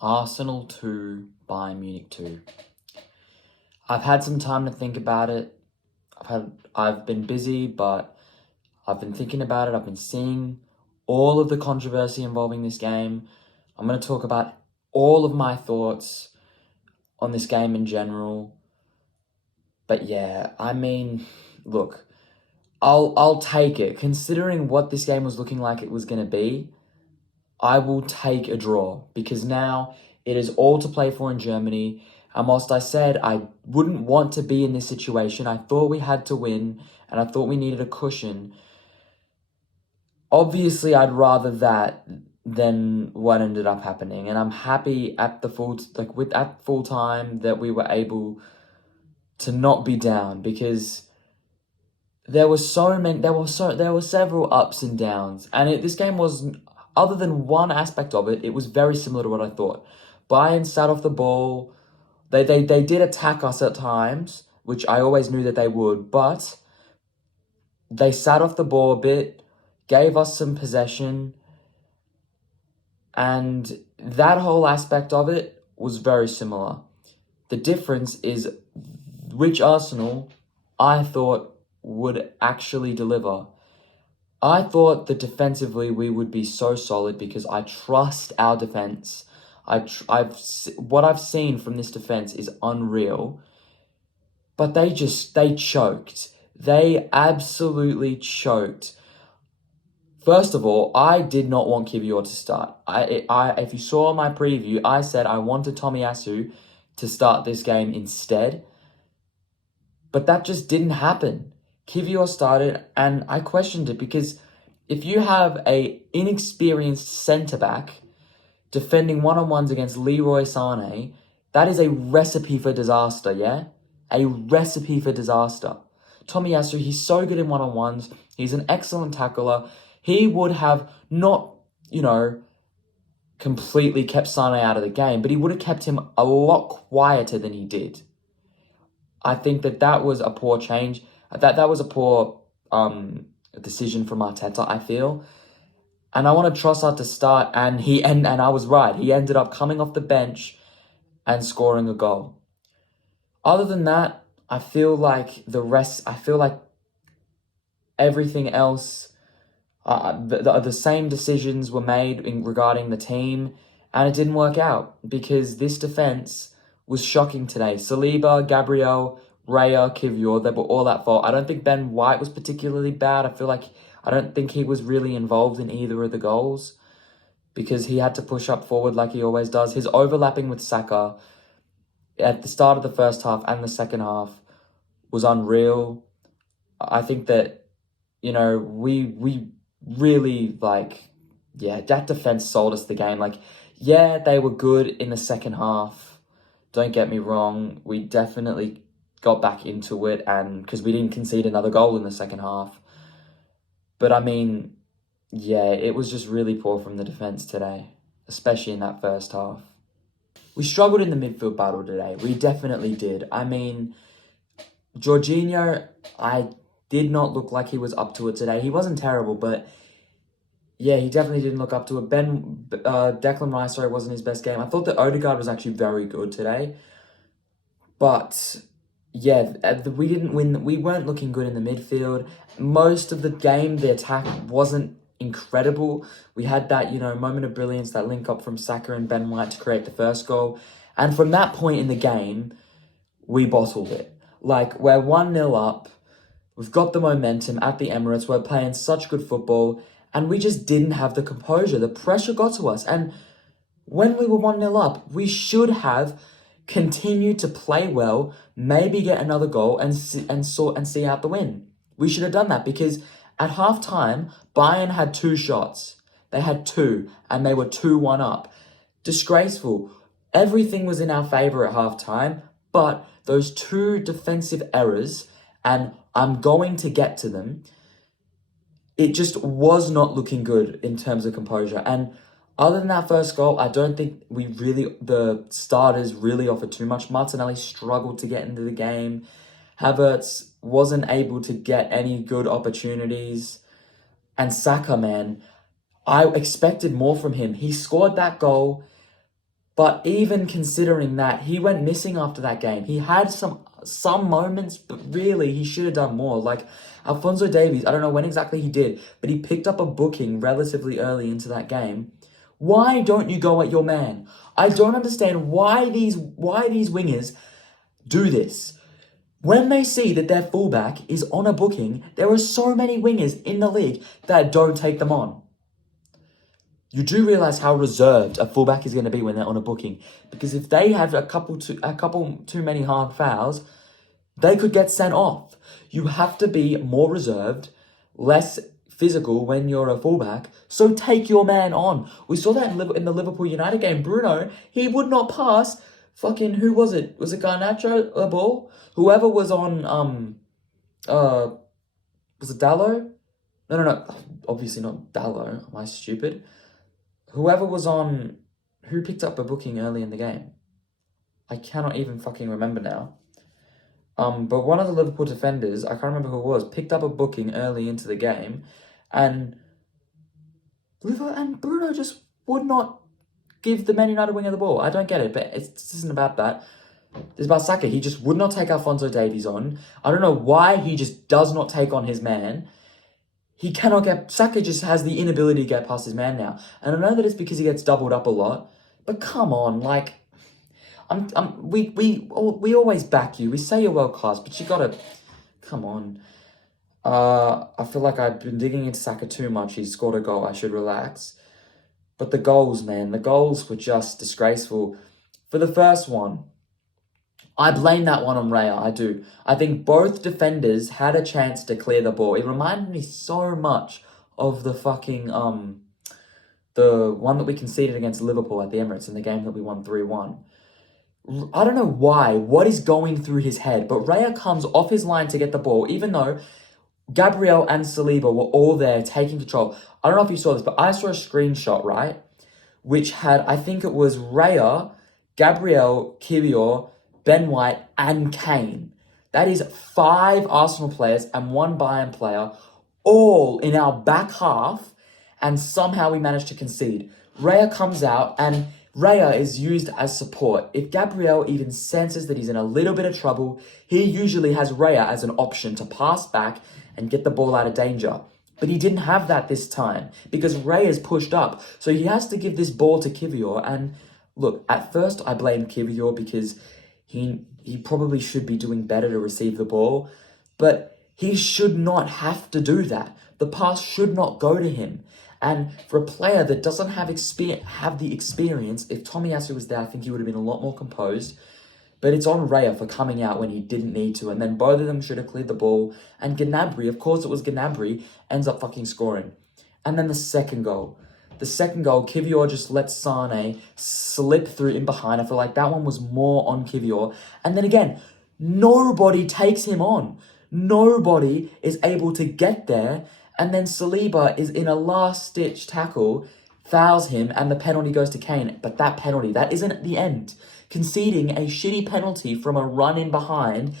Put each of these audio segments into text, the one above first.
Arsenal 2, Bayern Munich 2. I've had some time to think about it. I've been busy, but I've been thinking about it. I've been seeing all of the controversy involving this game. I'm going to talk about all of my thoughts on this game in general. But yeah, look, I'll take it. Considering what this game was looking like it was going to be, I will take a draw because now it is all to play for in Germany. And whilst I said I wouldn't want to be in this situation, I thought we had to win and I thought we needed a cushion. Obviously, I'd rather that than what ended up happening. And I'm happy at full time that we were able to not be down because there were several ups and downs. And this game was, other than one aspect of it, it was very similar to what I thought. Bayern sat off the ball. They did attack us at times, which I always knew that they would, but they sat off the ball a bit, gave us some possession, and that whole aspect of it was very similar. The difference is which Arsenal I thought would actually deliver. I thought that defensively we would be so solid because I trust our defense. What I've seen from this defense is unreal. But they choked. They absolutely choked. First of all, I did not want Kivior to start. If you saw my preview, I said I wanted Tomiyasu to start this game instead. But that just didn't happen. Kivior started, and I questioned it because if you have a inexperienced centre-back defending one-on-ones against Leroy Sané, that is a recipe for disaster, yeah? A recipe for disaster. Tomiyasu, he's so good in one-on-ones. He's an excellent tackler. He would have not, completely kept Sané out of the game, but he would have kept him a lot quieter than he did. I think that was a poor change. That was a poor decision from Arteta, I feel. And I want Trossard to start, and I was right. He ended up coming off the bench and scoring a goal. Other than that, I feel like everything else, the same decisions were made regarding the team, and it didn't work out because this defense was shocking today. Saliba, Gabriel, Raya, Kivior, they were all at fault. I don't think Ben White was particularly bad. I don't think he was really involved in either of the goals because he had to push up forward like he always does. His overlapping with Saka at the start of the first half and the second half was unreal. I think that, we really, that defense sold us the game. They were good in the second half. Don't get me wrong. We definitely got back into it, and because we didn't concede another goal in the second half. But it was just really poor from the defense today, especially in that first half. We struggled in the midfield battle today. We definitely did. Jorginho, I did not look like he was up to it today. He wasn't terrible, but yeah, he definitely didn't look up to it. Declan Rice, wasn't his best game. I thought that Odegaard was actually very good today. But yeah, we didn't win. We weren't looking good in the midfield. Most of the game, the attack wasn't incredible. We had that, moment of brilliance, that link up from Saka and Ben White to create the first goal. And from that point in the game, we bottled it. We're 1-0 up. We've got the momentum at the Emirates. We're playing such good football. And we just didn't have the composure. The pressure got to us. And when we were 1-0 up, we should have continued to play well, maybe get another goal and see out the win. We should have done that because at halftime, Bayern had 2 shots. They had 2 and they were 2-1 up. Disgraceful. Everything was in our favour at halftime, but those 2 defensive errors, and I'm going to get to them, it just was not looking good in terms of composure. And other than that first goal, I don't think the starters really offered too much. Martinelli struggled to get into the game. Havertz wasn't able to get any good opportunities. And Saka, man, I expected more from him. He scored that goal But even considering that, he went missing after that game. He had some moments, but really, he should have done more. Like, Alphonso Davies, I don't know when exactly he did, but he picked up a booking relatively early into that game. Why don't you go at your man? I don't understand why these wingers do this. When they see that their fullback is on a booking, there are so many wingers in the league that don't take them on. You do realise how reserved a fullback is going to be when they're on a booking, because if they have a couple too many hard fouls, they could get sent off. You have to be more reserved, less physical when you're a fullback, so take your man on. We saw that in the Liverpool United game. Bruno, he would not pass fucking, who was it? Was it Garnacho a ball? Whoever was on, was it Dallo? No, obviously not Dallo. Am I stupid? Whoever was on, who picked up a booking early in the game? I cannot even fucking remember now. But one of the Liverpool defenders, I can't remember who it was, picked up a booking early into the game, and Bruno just would not give the Man United winger the ball. I don't get it, but this isn't about that. It's about Saka. He just would not take Alphonso Davies on. I don't know why he just does not take on his man. He cannot get... Saka just has the inability to get past his man now. And I know that it's because he gets doubled up a lot, but come on, like... we always back you. We say you're world class, but you gotta... Come on. I feel like I've been digging into Saka too much. He's scored a goal. I should relax. But the goals, man. The goals were just disgraceful. For the first one, I blame that one on Raya. I do. I think both defenders had a chance to clear the ball. It reminded me so much of the fucking... the one that we conceded against Liverpool at the Emirates in the game that we won 3-1. I don't know why, what is going through his head, but Raya comes off his line to get the ball, even though Gabriel and Saliba were all there taking control. I don't know if you saw this, but I saw a screenshot, right? Which had, I think it was Raya, Gabriel, Kiwior, Ben White, and Kane. That is 5 Arsenal players and 1 Bayern player, all in our back half, and somehow we managed to concede. Raya comes out, and Raya is used as support. If Gabriel even senses that he's in a little bit of trouble, he usually has Raya as an option to pass back and get the ball out of danger. But he didn't have that this time because Raya's pushed up. So he has to give this ball to Kiwior. And look, at first I blame Kiwior because he probably should be doing better to receive the ball. But he should not have to do that. The pass should not go to him. And for a player that doesn't have the experience, if Tomiyasu was there, I think he would have been a lot more composed. But it's on Raya for coming out when he didn't need to. And then both of them should have cleared the ball. And Gnabry, of course it was Gnabry, ends up fucking scoring. And then the second goal. Kiwior just lets Sane slip through in behind. I feel like that one was more on Kiwior. And then again, nobody takes him on. Nobody is able to get there. And then Saliba is in a last-ditch tackle, fouls him, and the penalty goes to Kane. But that penalty, that isn't the end. Conceding a shitty penalty from a run in behind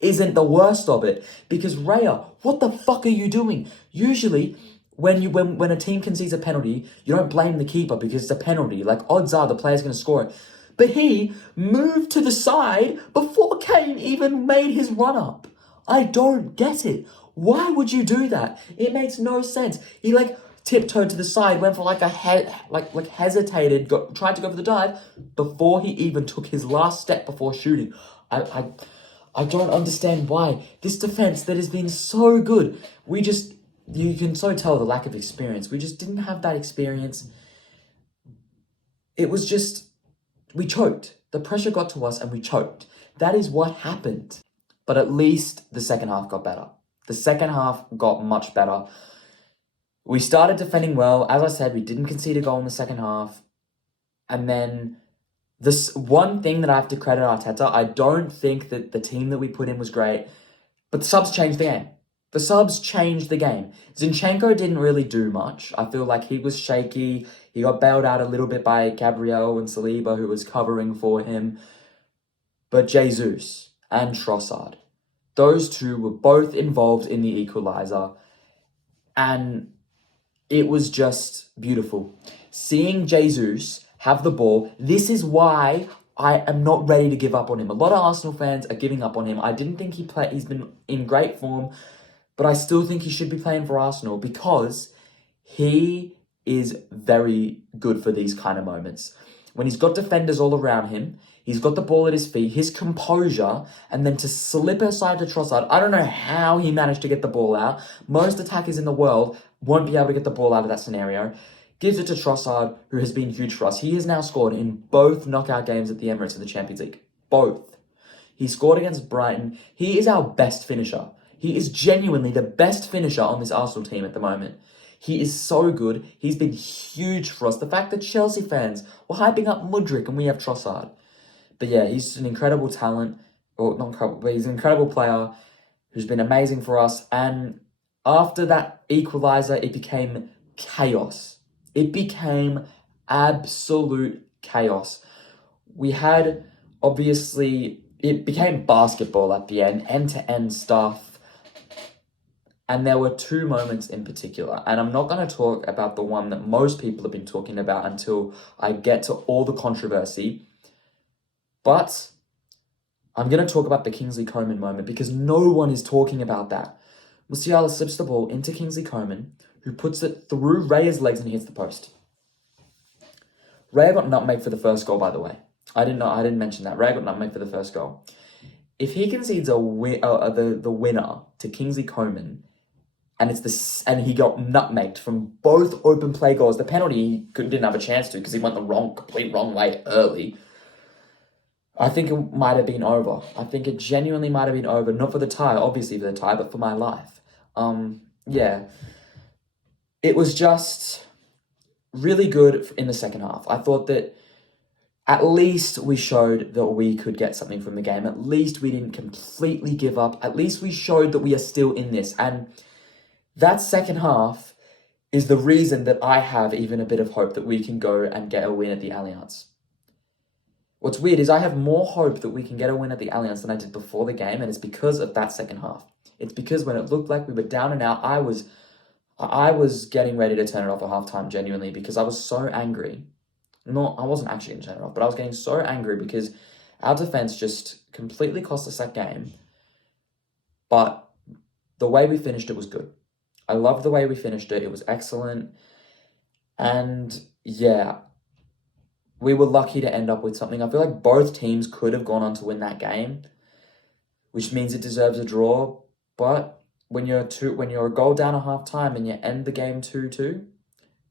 isn't the worst of it. Because Raya, what the fuck are you doing? Usually, when a team concedes a penalty, you don't blame the keeper because it's a penalty. Like, odds are the player's going to score it. But he moved to the side before Kane even made his run-up. I don't get it. Why would you do that? It makes no sense. He tiptoed to the side, went for hesitated, tried to go for the dive before he even took his last step before shooting. I don't understand why. This defense that has been so good, you can so tell the lack of experience. We just didn't have that experience. It was just, we choked. The pressure got to us and we choked. That is what happened. But at least the second half got better. The second half got much better. We started defending well. As I said, we didn't concede a goal in the second half. And then this one thing that I have to credit Arteta, I don't think that the team that we put in was great, but the subs changed the game. The subs changed the game. Zinchenko didn't really do much. I feel like he was shaky. He got bailed out a little bit by Gabriel and Saliba, who was covering for him. But Jesus and Trossard, those two were both involved in the equaliser. And it was just beautiful. Seeing Jesus have the ball. This is why I am not ready to give up on him. A lot of Arsenal fans are giving up on him. I didn't think he's been in great form, but I still think he should be playing for Arsenal because he is very good for these kind of moments. When he's got defenders all around him, he's got the ball at his feet, his composure, and then to slip aside to Trossard. I don't know how he managed to get the ball out. Most attackers in the world won't be able to get the ball out of that scenario. Gives it to Trossard, who has been huge for us. He has now scored in both knockout games at the Emirates in the Champions League. Both. He scored against Brighton. He is our best finisher. He is genuinely the best finisher on this Arsenal team at the moment. He is so good. He's been huge for us. The fact that Chelsea fans were hyping up Mudryk and we have Trossard. But yeah, he's an incredible talent. Or not incredible, but he's an incredible player who's been amazing for us. And after that equaliser, it became chaos. It became absolute chaos. We had, obviously, it became basketball at the end-to-end stuff. And there were two moments in particular. And I'm not going to talk about the one that most people have been talking about until I get to all the controversy. But I'm going to talk about the Kingsley Coman moment because no one is talking about that. Musiala slips the ball into Kingsley Coman, who puts it through Raya's legs and hits the post. Raya got nutmegged for the first goal, by the way. I didn't mention that. Raya got nutmegged for the first goal. If he concedes the winner to Kingsley Coman, and he got nutmegged from both open play goals, the penalty he didn't have a chance to because he went the complete wrong way early. I think it might have been over. I think it genuinely might have been over. Not for the tie, obviously for the tie, but for my life. Yeah. It was just really good in the second half. I thought that at least we showed that we could get something from the game. At least we didn't completely give up. At least we showed that we are still in this. And that second half is the reason that I have even a bit of hope that we can go and get a win at the Allianz. What's weird is I have more hope that we can get a win at the Allianz than I did before the game, and it's because of that second half. It's because when it looked like we were down and out, I was getting ready to turn it off at halftime, genuinely, because I was so angry. No, I wasn't actually going to turn it off, but I was getting so angry because our defense just completely cost us that game. But the way we finished it was good. I loved the way we finished it. It was excellent. And yeah, we were lucky to end up with something. I feel like both teams could have gone on to win that game, which means it deserves a draw. But when you're a goal down at halftime and you end the game 2-2,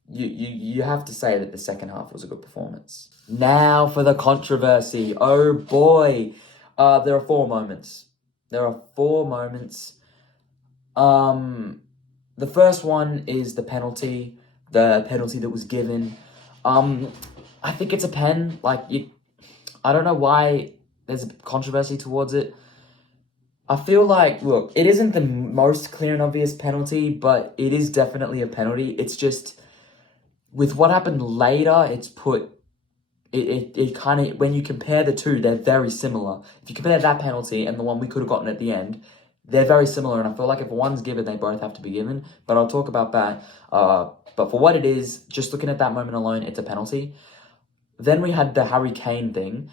you have to say that the second half was a good performance. Now for the controversy. Oh boy. There are four moments. The first one is the penalty that was given. I think it's a pen. I don't know why there's a controversy towards it. I feel like, look, it isn't the most clear and obvious penalty, but it is definitely a penalty. It's just, with what happened later, it kind of, when you compare the two, they're very similar. If you compare that penalty and the one we could have gotten at the end, they're very similar, and I feel like if one's given, they both have to be given, but I'll talk about that. But for what it is, just looking at that moment alone, it's a penalty. Then we had the Harry Kane thing.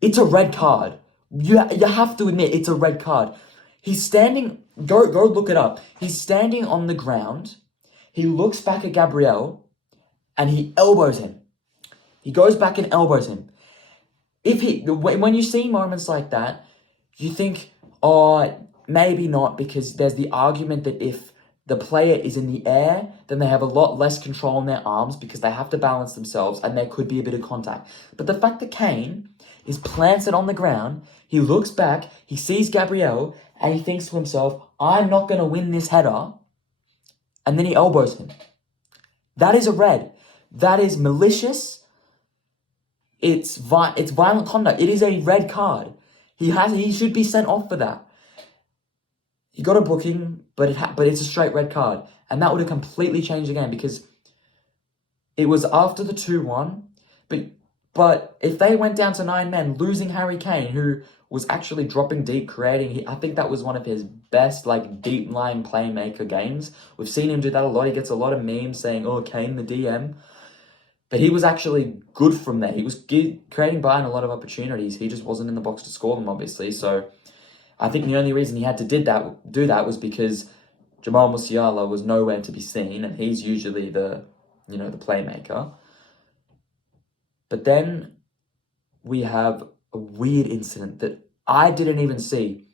It's a red card. You have to admit, it's a red card. He's standing, go look it up. He's standing on the ground. He looks back at Gabriel, and he elbows him. He goes back and elbows him. When you see moments like that, you think, oh, maybe not, because there's the argument that if the player is in the air, then they have a lot less control on their arms because they have to balance themselves and there could be a bit of contact. But the fact that Kane is planted on the ground, he looks back, he sees Gabriel, and he thinks to himself, I'm not going to win this header, and then he elbows him. That is a red. That is malicious. It's violent conduct. It is a red card. He should be sent off for that. He got a booking, but it's a straight red card. And that would have completely changed the game because it was after the 2-1. But if they went down to 9 men, losing Harry Kane, who was actually dropping deep, I think that was one of his best, deep line playmaker games. We've seen him do that a lot. He gets a lot of memes saying, oh, Kane the DM. that he was actually good from there. He was creating Bayern a lot of opportunities. He just wasn't in the box to score them, obviously. So I think the only reason he had to do that was because Jamal Musiala was nowhere to be seen, and he's usually the playmaker. But then we have a weird incident that I didn't even see.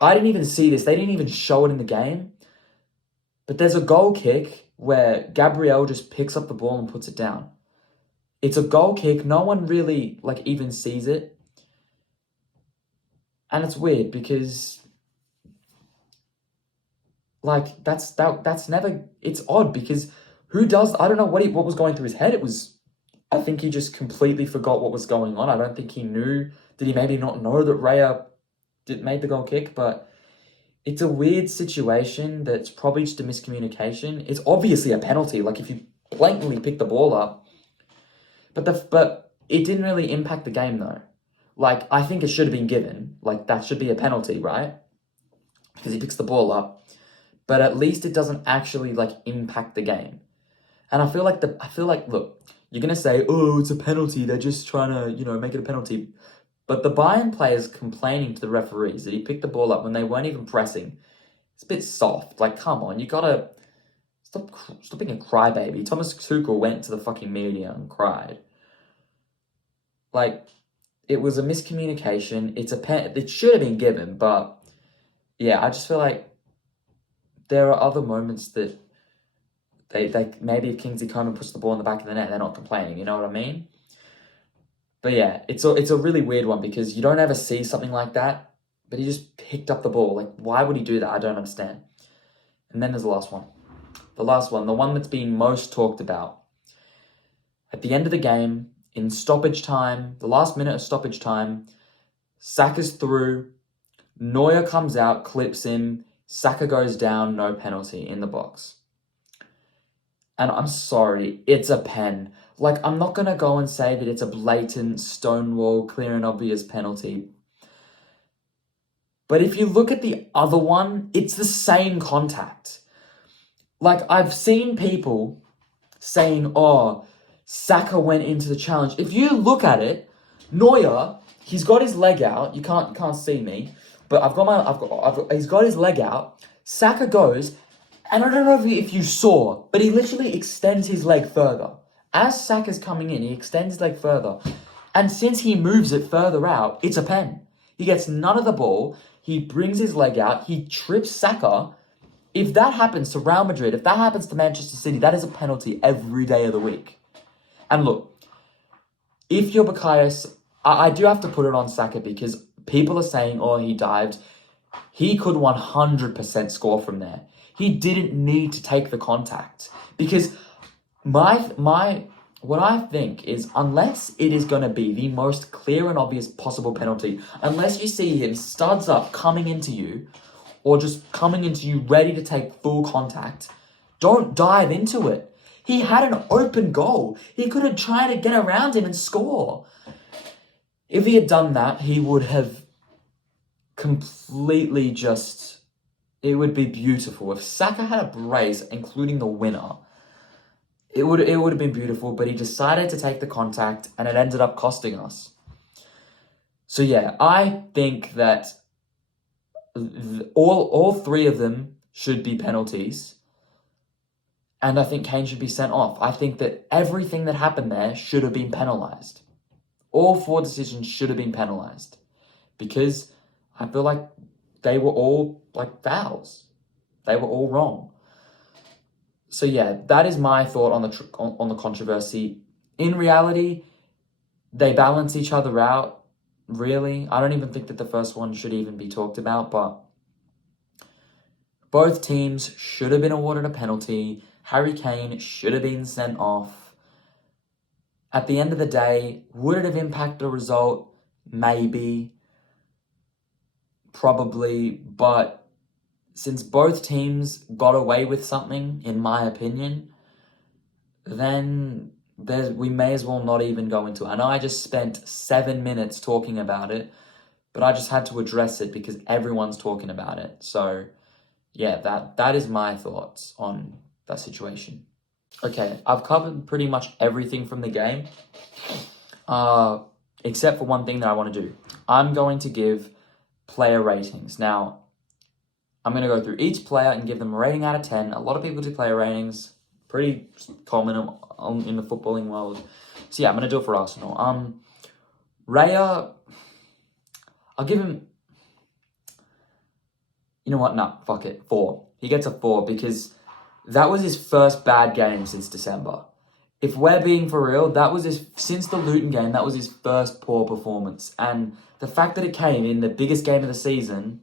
I didn't even see this. They didn't even show it in the game. But there's a goal kick where Gabriel just picks up the ball and puts it down. It's a goal kick. No one really even sees it. And it's weird because that's never, it's odd because who does, I don't know what was going through his head. I think he just completely forgot what was going on. I don't think he knew. Did he maybe not know that Raya made the goal kick? But it's a weird situation that's probably just a miscommunication. It's obviously a penalty. If you blatantly pick the ball up, but it didn't really impact the game though. I think it should have been given. That should be a penalty, right? Because he picks the ball up, but at least it doesn't actually impact the game. And I feel like look, you're gonna say, oh, it's a penalty. They're just trying to make it a penalty. But the Bayern players complaining to the referees that he picked the ball up when they weren't even pressing. It's a bit soft. Come on, you gotta stop being a crybaby. Thomas Tuchel went to the fucking media and cried. It was a miscommunication. It should have been given, but yeah, I just feel like there are other moments that they maybe if Kingsley Coman puts the ball in the back of the net, they're not complaining. You know what I mean? But yeah, it's a really weird one because you don't ever see something like that, but he just picked up the ball. Why would he do that? I don't understand. And then there's the last one. The one that's been most talked about. At the end of the game, in stoppage time, the last minute of stoppage time, Saka's through, Neuer comes out, clips him, Saka goes down, no penalty in the box. And I'm sorry, it's a pen. I'm not going to go and say that it's a blatant, stonewall, clear and obvious penalty. But if you look at the other one, it's the same contact. I've seen people saying, oh, Saka went into the challenge. If you look at it, Neuer, he's got his leg out. You can't see me, but he's got his leg out. Saka goes, and I don't know if you saw, but he literally extends his leg further. As Saka's coming in, he extends his leg further. And since he moves it further out, it's a pen. He gets none of the ball. He brings his leg out. He trips Saka. If that happens to Real Madrid, if that happens to Manchester City, that is a penalty every day of the week. And look, if you're Bukayo, I do have to put it on Saka because people are saying, oh, he dived. He could 100% score from there. He didn't need to take the contact because what I think is unless it is going to be the most clear and obvious possible penalty, unless you see him studs up coming into you or just coming into you ready to take full contact, don't dive into it. He had an open goal. He could have tried to get around him and score. If he had done that, he would have completely it would be beautiful. If Saka had a brace, including the winner, it would have been beautiful, but he decided to take the contact and it ended up costing us. So yeah, I think that all three of them should be penalties. And I think Kane should be sent off. I think that everything that happened there should have been penalised. All four decisions should have been penalised. Because I feel like they were all fouls. They were all wrong. So yeah, that is my thought on the controversy. In reality, they balance each other out, really. I don't even think that the first one should even be talked about, but both teams should have been awarded a penalty. Harry Kane should have been sent off. At the end of the day, would it have impacted the result? Maybe. Probably, but since both teams got away with something, in my opinion, then we may as well not even go into it. I know I just spent 7 minutes talking about it, but I just had to address it because everyone's talking about it. So, yeah, that is my thoughts on that situation. Okay, I've covered pretty much everything from the game, except for one thing that I want to do. I'm going to give player ratings. Now, I'm going to go through each player and give them a rating out of 10. A lot of people do player ratings, pretty common in the footballing world. So yeah, I'm going to do it for Arsenal. Raya, I'll give him, you know what, nah, fuck it, 4. He gets a 4 because that was his first bad game since December. If we're being for real, since the Luton game, that was his first poor performance. And the fact that it came in the biggest game of the season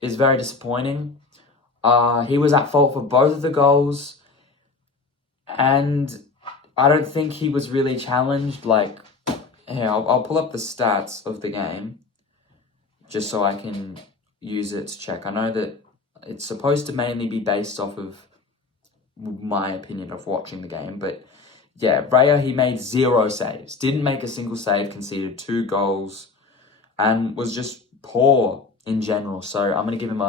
is very disappointing. He was at fault for both of the goals. And I don't think he was really challenged. Like, here, I'll pull up the stats of the game just so I can use it to check. I know that it's supposed to mainly be based off of my opinion of watching the game, but yeah, Raya, he made 0 saves, didn't make a single save, conceded 2 goals, and was just poor in general. So I'm going to give him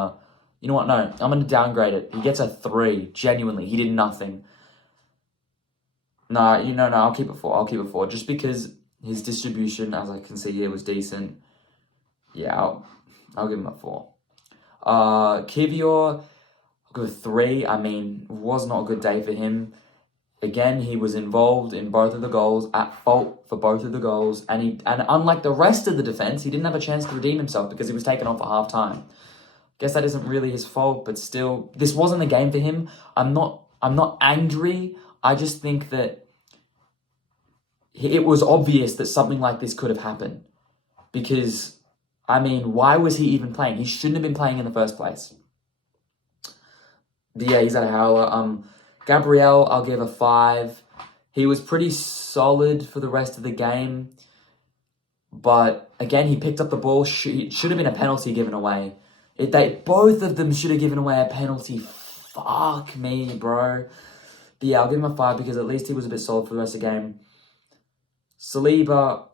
you know what, no, I'm going to downgrade it. He gets a 3, genuinely, he did nothing. No, I'll keep it 4, just because his distribution, as I can see here, was decent. Yeah, I'll give him a 4. Kivior, I'll give a 3. I mean, it was not a good day for him. Again, he was involved in both of the goals, at fault for both of the goals, and unlike the rest of the defense, he didn't have a chance to redeem himself because he was taken off at half time. Guess that isn't really his fault, but still, this wasn't the game for him. I'm not angry. I just think that it was obvious that something like this could have happened. Because, I mean, why was he even playing? He shouldn't have been playing in the first place. But yeah, he's at a howler. Gabriel, I'll give a 5. He was pretty solid for the rest of the game. But, again, he picked up the ball. It should have been a penalty given away. Both of them should have given away a penalty. Fuck me, bro. But yeah, I'll give him a 5 because at least he was a bit solid for the rest of the game. Saliba,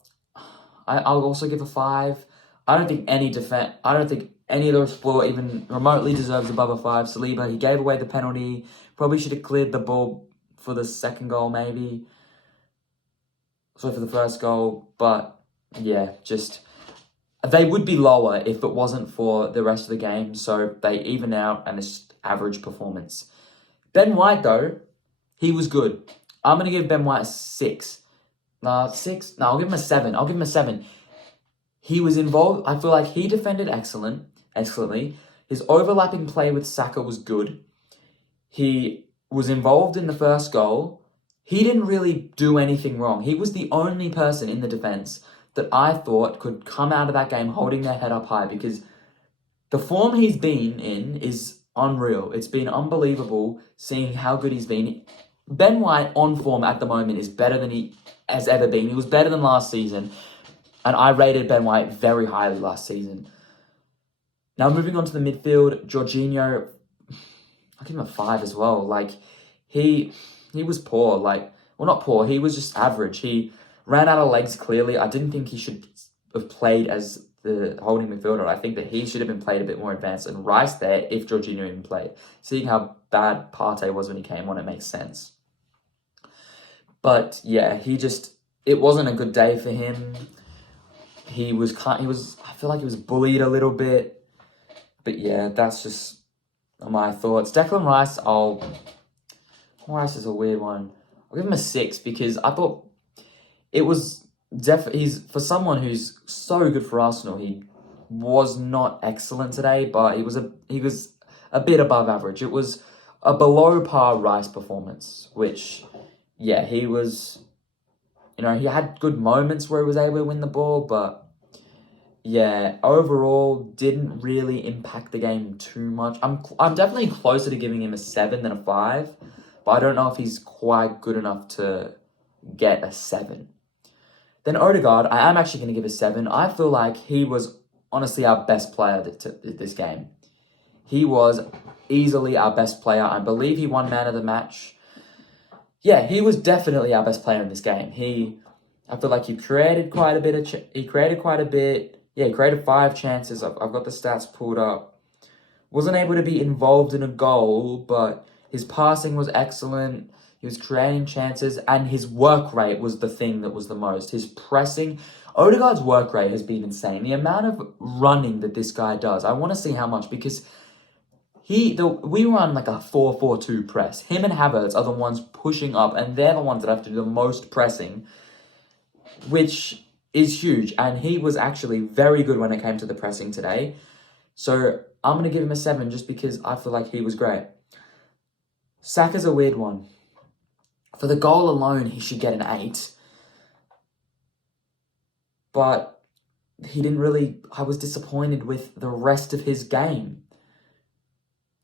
I'll also give a 5. I don't think any of those 4 even remotely deserves above a 5. Saliba, he gave away the penalty. Probably should have cleared the ball for the second goal, maybe. So for the first goal. But, yeah, they would be lower if it wasn't for the rest of the game. So they even out and it's average performance. Ben White, though, he was good. I'm going to give Ben White a 6. 6? No, I'll give him a 7. He was involved. I feel like he defended excellently. His overlapping play with Saka was good. He was involved in the first goal. He didn't really do anything wrong. He was the only person in the defense that I thought could come out of that game holding their head up high, because the form he's been in is unreal. It's been unbelievable seeing how good he's been. Ben White on form at the moment is better than he has ever been. He was better than last season. And I rated Ben White very highly last season. Now moving on to the midfield, Jorginho, I'll give him a 5 as well. Like, he was poor. Not poor, he was just average. He ran out of legs clearly. I didn't think he should have played as the holding midfielder. I think that he should have been played a bit more advanced and Rice there if Jorginho even played. Seeing how bad Partey was when he came on, it makes sense. But yeah, it wasn't a good day for him. I feel like he was bullied a little bit. But yeah, that's just my thoughts. Declan Rice, Rice is a weird one. I'll give him a 6 because I thought it was he's, for someone who's so good for Arsenal, he was not excellent today, but he was a bit above average. It was a below par Rice performance, which, yeah, he was, he had good moments where he was able to win the ball, but yeah, overall didn't really impact the game too much. I'm definitely closer to giving him a 7 than a 5, but I don't know if he's quite good enough to get a 7. Then Odegaard, I am actually going to give a 7. I feel like he was honestly our best player this game. He was easily our best player. I believe he won man of the match. Yeah, he was definitely our best player in this game. I feel like he created quite a bit. Yeah, he created 5 chances. I've got the stats pulled up. Wasn't able to be involved in a goal, but his passing was excellent. He was creating chances, and his work rate was the thing that was the most. His pressing. Odegaard's work rate has been insane. The amount of running that this guy does, I want to see how much, because we run like a 4-4-2 press. Him and Havertz are the ones pushing up, and they're the ones that have to do the most pressing, which is huge. And he was actually very good when it came to the pressing today. So I'm going to give him a 7 just because I feel like he was great. Saka's a weird one. For the goal alone, he should get an 8. But he didn't really... I was disappointed with the rest of his game.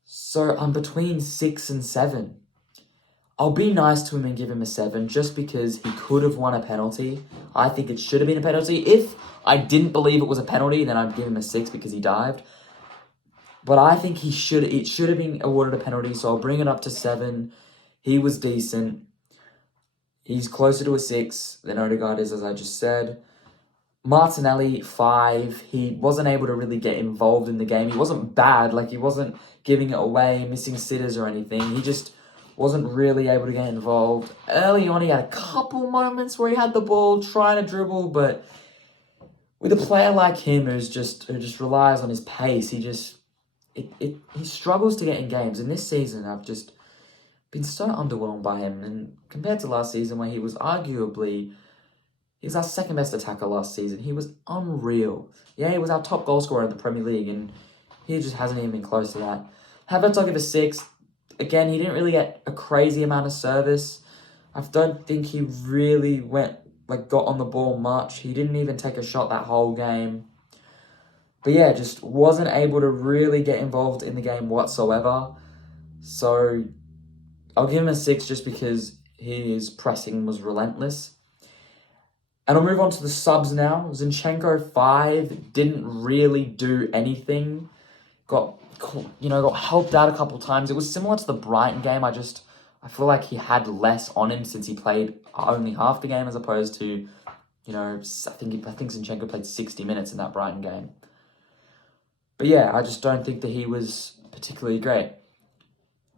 So I'm between 6 and 7. I'll be nice to him and give him a 7 just because he could have won a penalty. I think it should have been a penalty. If I didn't believe it was a penalty, then I'd give him a 6 because he dived. But I think it should have been awarded a penalty, so I'll bring it up to 7. He was decent. He's closer to a 6 than Odegaard is, as I just said. Martinelli, 5. He wasn't able to really get involved in the game. He wasn't bad, like he wasn't giving it away, missing sitters or anything. He just wasn't really able to get involved. Early on, he had a couple moments where he had the ball, trying to dribble, but with a player like him who just relies on his pace, he struggles to get in games. And this season, I've just been so underwhelmed by him. And compared to last season, where he was arguably... He was our second best attacker last season. He was unreal. Yeah, he was our top goal scorer in the Premier League, and he just hasn't even been close to that. Havertz, I'll give a 6. Again, he didn't really get a crazy amount of service. I don't think he really got on the ball much. He didn't even take a shot that whole game. But yeah, just wasn't able to really get involved in the game whatsoever. So I'll give him a 6 just because his pressing was relentless. And I'll move on to the subs now. Zinchenko, 5, didn't really do anything. Got helped out a couple times. It was similar to the Brighton game. I feel like he had less on him since he played only half the game as opposed to, I think Zinchenko played 60 minutes in that Brighton game. But yeah, I just don't think that he was particularly great.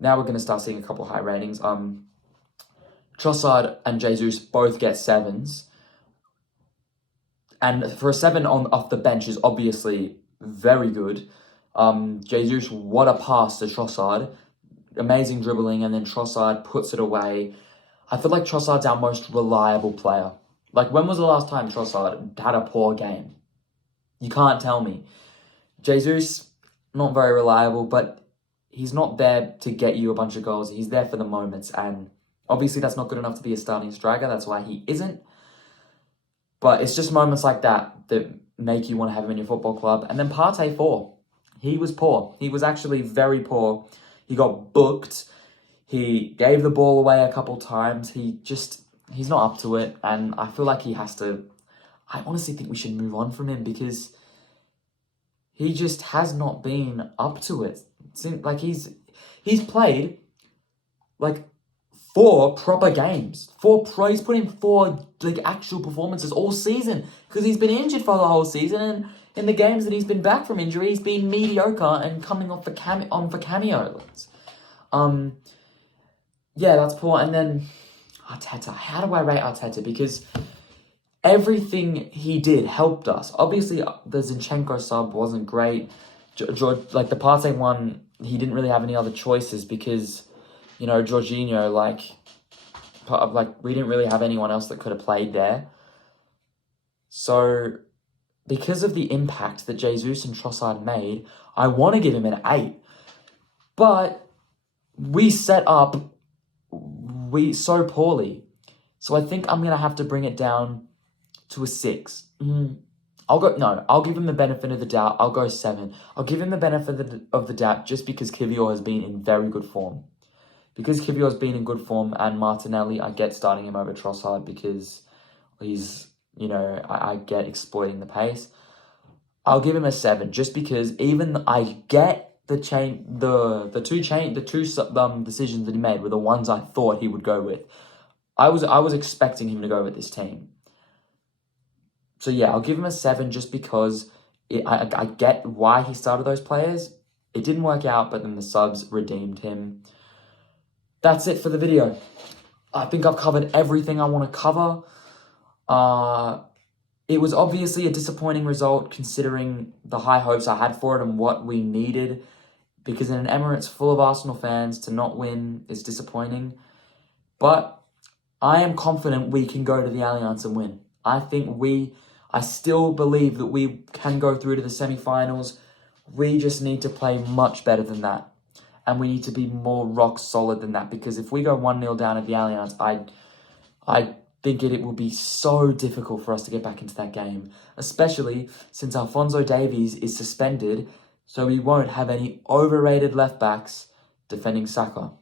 Now we're going to start seeing a couple high ratings. Trossard and Jesus both get 7s. And for a 7 off the bench is obviously very good. Jesus, what a pass to Trossard. Amazing dribbling, and then Trossard puts it away. I feel like Trossard's our most reliable player. Like, when was the last time Trossard had a poor game? You can't tell me. Jesus, not very reliable, but he's not there to get you a bunch of goals. He's there for the moments, and obviously that's not good enough to be a starting striker. That's why he isn't. But it's just moments like that make you want to have him in your football club. And then Partey, 4. He was poor. He was actually very poor. He got booked. He gave the ball away a couple times. He's not up to it. And I feel like he has to... I honestly think we should move on from him because he just has not been up to it. It seems like he's played like 4 proper games. He's put in 4 actual performances all season because he's been injured for the whole season, and in the games that he's been back from injury, he's been mediocre and coming off for cameos. Yeah, that's poor. And then Arteta. How do I rate Arteta? Because everything he did helped us. Obviously, the Zinchenko sub wasn't great. The Partey one, he didn't really have any other choices because, Jorginho, we didn't really have anyone else that could have played there. So, because of the impact that Jesus and Trossard made, I want to give him an 8. But we set up so poorly. So I think I'm going to have to bring it down to a 6. I'll give him the benefit of the doubt. I'll go 7. I'll give him the benefit of the doubt just because Kiwior has been in very good form. Because Kiwior has been in good form and Martinelli, I get starting him over Trossard because he's, I get exploiting the pace. I'll give him a 7 just because even I get the two decisions that he made were the ones I thought he would go with. I was expecting him to go with this team. So yeah, I'll give him a 7 just because I get why he started those players. It didn't work out, but then the subs redeemed him. That's it for the video. I think I've covered everything I want to cover. It was obviously a disappointing result considering the high hopes I had for it and what we needed, because in an Emirates full of Arsenal fans, to not win is disappointing. But I am confident we can go to the Allianz and win. I still believe that we can go through to the semi-finals. We just need to play much better than that. And we need to be more rock solid than that, because if we go 1-0 down at the Allianz, I think it will be so difficult for us to get back into that game, especially since Alphonso Davies is suspended, so we won't have any overrated left backs defending Saka.